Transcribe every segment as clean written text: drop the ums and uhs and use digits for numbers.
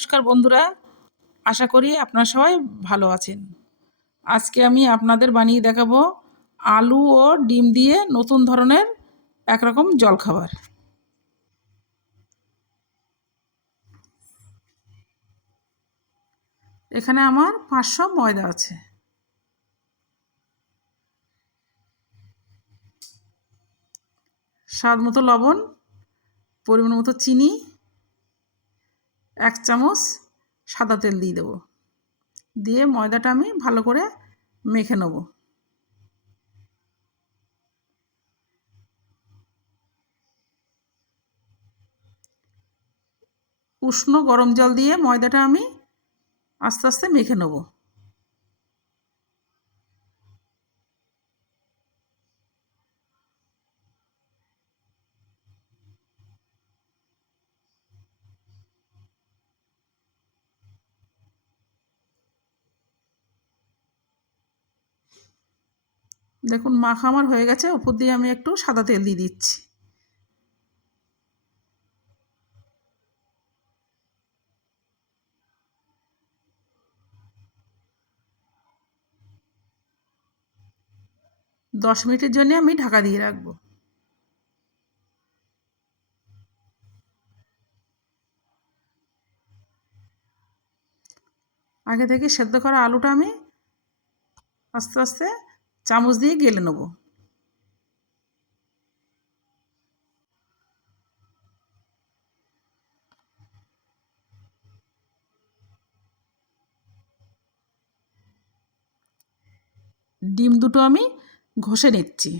নমস্কার বন্ধুরা, আশা করি আপনারা সবাই ভালো আছেন। আজকে আমি আপনাদের বানিয়ে দেখাবো আলু ও ডিম দিয়ে নতুন ধরনের একরকম জলখাবার। এখানে আমার 500 ময়দা আছে, স্বাদ মতো লবণ, পরিমাণ মতো চিনি, 1 চামচ সাদা তেল দিয়ে দেবো। দিয়ে ময়দাটা আমি ভালো করে মেখে নেব। উষ্ণ গরম জল দিয়ে ময়দাটা আমি আস্তে আস্তে মেখে নেব। দেখুন মাখা আমার হয়ে গেছে, উপর দিয়ে আমি একটু সাদা তেল দিয়ে দিচ্ছি। দশ মিনিটের জন্য আমি ঢাকা দিয়ে রাখবো। আগে থেকে সেদ্ধ করা আলুটা আমি আস্তে আস্তে চামচ দিয়ে গেলে নেব। ডিম দুটো আমি ঘষে নিচ্ছি।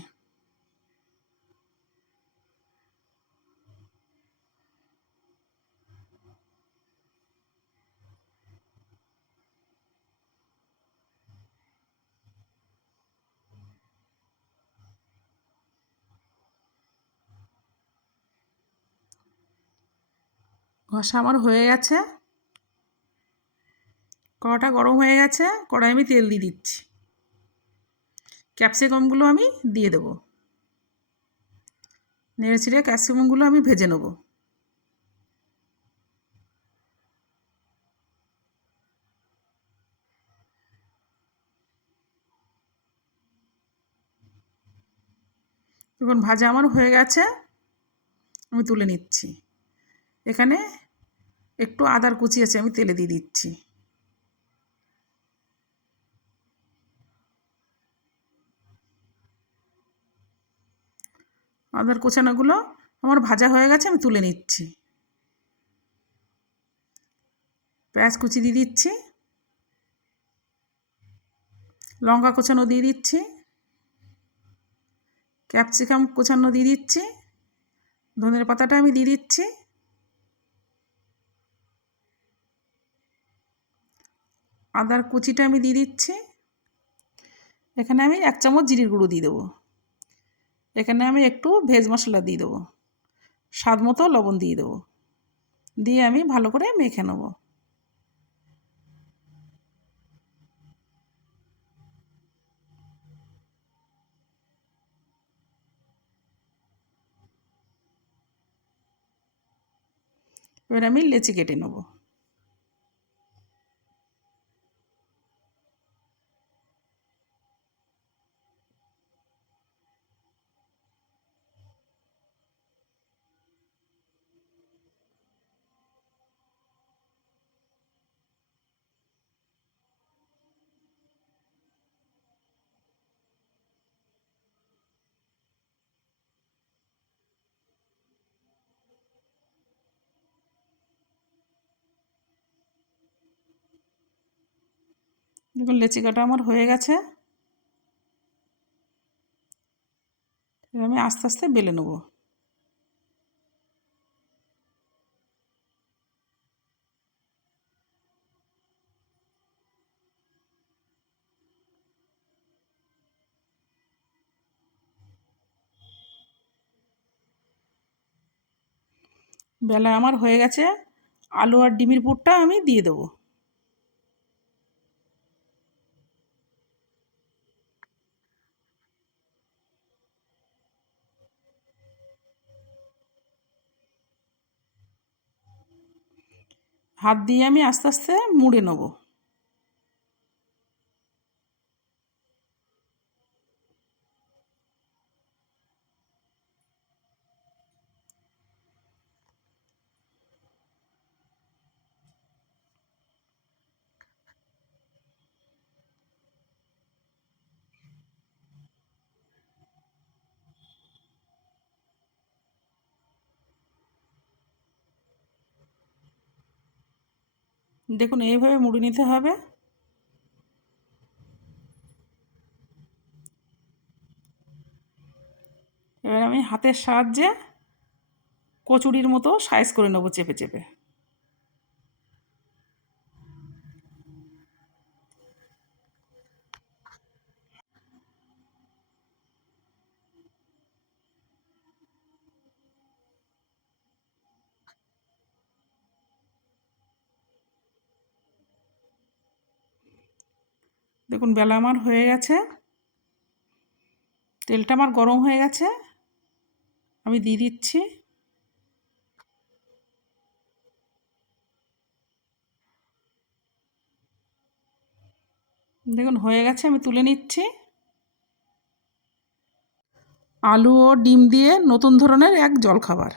ঘষা আমার হয়ে গেছে। কড়াটা গরম হয়ে গেছে, কড়াই আমি তেল দিয়ে দিচ্ছি। ক্যাপসিকামগুলো আমি দিয়ে দেবো। নেড়ে ছিঁড়ে ক্যাপসিকামগুলো আমি ভেজে নেব। এখন ভাজা আমার হয়ে গেছে, আমি তুলে নিচ্ছি। এখানে একটু আদার কুচি আছে, আমি তেলে দিয়ে দিচ্ছি। আদার কোচানোগুলো আমার ভাজা হয়ে গেছে, আমি তুলে নিচ্ছি। পেঁয়াজ কুচি দিয়ে দিচ্ছি, লঙ্কা কোচানো দিয়ে দিচ্ছি, ক্যাপসিকাম কোচানো দিয়ে দিচ্ছি, ধনের পাতাটা আমি দিয়ে দিচ্ছি, আদার কুচিটা আমি দিয়ে দিচ্ছি। এখানে আমি 1 চামচ জিরের গুঁড়ো দিয়ে দেবো। এখানে আমি একটু ভেজ মশলা দিয়ে দেবো, স্বাদ মতো লবণ দিয়ে দেবো। দিয়ে আমি ভালো করে মেখে নেব। এবার আমি লেচি কেটে নেব। দেখুন লেচি কাটা আমার হয়ে গেছে। এবার আমি আস্তে আস্তে বেলে নেব। বেলা আমার হয়ে গেছে, আলু আর ডিমের পুরটা আমি দিয়ে দেবো। হাত দিয়ে আমি আস্তে আস্তে মুড়ে নেব। দেখুন এইভাবে মুড়ে নিতে হবে। এবার আমি হাতের সাহায্যে কচুরির মতো সাইজ করে নেব চেপে চেপে। দেখুন বেলা আমার হয়ে গেছে, তেলটা আমার গরম হয়ে গেছে, আমি দিয়ে দিচ্ছি। দেখুন হয়ে গেছে, আমি তুলে নিচ্ছি। আলু ও ডিম দিয়ে নতুন ধরনের এক জলখাবার।